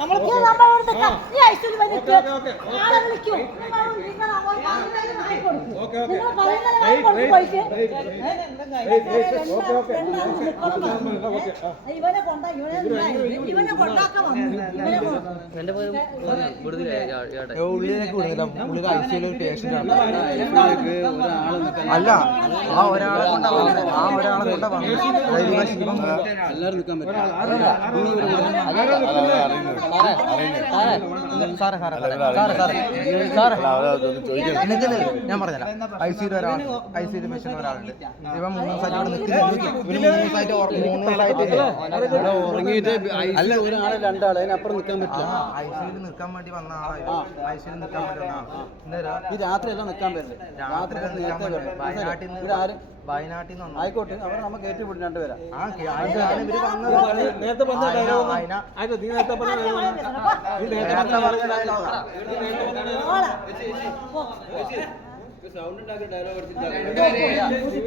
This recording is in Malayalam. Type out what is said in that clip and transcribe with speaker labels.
Speaker 1: നമ്മളോട് നിൽക്കാം. നീ ഐസിയിൽ പോയി നിൽക്ക്. ആളെ വിളിക്കൂ. നിങ്ങൾ നിങ്ങൾ അങ്ങോട്ട് പറയുന്നത് വാങ്ങി കൊടുക്ക്. നിങ്ങൾ പറയുന്നത് വാങ്ങി കൊടുക്ക് പോയിട്ട്. ഏ? ഇവനെ കൊണ്ടാ ഇവനെ ഇവനെ കൊണ്ടാക്കാൻ വന്നു ഇവനെ കൊ-
Speaker 2: എന്റെ പേര് വിടുന്നില്ല ചേട്ടാ
Speaker 3: ഉള്ളിലേക്ക് വിടുന്നില്ല ഉള്ളിൽ ഐ പേഷ്യന്റ് ആണ് അല്ല ആ ഒരാളെ കൊണ്ടാ വന്നത് ആ ഒരാളെ കൊണ്ടാ വന്നത് അതായത് ഇവൻ
Speaker 2: നിൽക്കാൻ പറ്റില്ല
Speaker 3: ഞാൻ പറഞ്ഞുതരാം ഐ സിയിൽ ഒരാൾ ഐ സിയിൽ മെഷീൻ ഒരാളുണ്ട് ഇവൻ മൂന്ന് ദിവസമായിട്ട് ഇവിടെ നിൽക്കുന്നത് മൂന്ന് ദിവസമായിട്ട്
Speaker 2: ഉറങ്ങിയിട്ട് അല്ല ഒരാളെ രണ്ടാളെ അതിനപ്പുറം നിൽക്കാൻ പറ്റില്ല.
Speaker 3: ഐ സിയിൽ നിൽക്കാൻ വേണ്ടി വന്ന ആളായിരുന്നു ഐ സിയിൽ നിൽക്കാൻ വേണ്ടി വന്ന ആളാണ്
Speaker 2: ഈ രാത്രി എല്ലാം നിൽക്കാൻ പറ്റില്ല.
Speaker 3: രാത്രി പറ്റില്ല വയനാട്ടിൽ നിന്ന് വയനാട്ടിൽ നിന്ന്
Speaker 2: ആയിക്കോട്ടെ അവർ നമുക്ക് ഏറ്റുപിടി രണ്ടുപേരാ
Speaker 3: ആ അതിനാണ് ഇവർ വന്നത്
Speaker 4: നേരത്തെ പറഞ്ഞ നീ നേരത്തെ പറഞ്ഞ.
Speaker 2: സൗണ്ട് ഉണ്ടാക്കി ഡയലോഗ് എടുത്തിട്ട്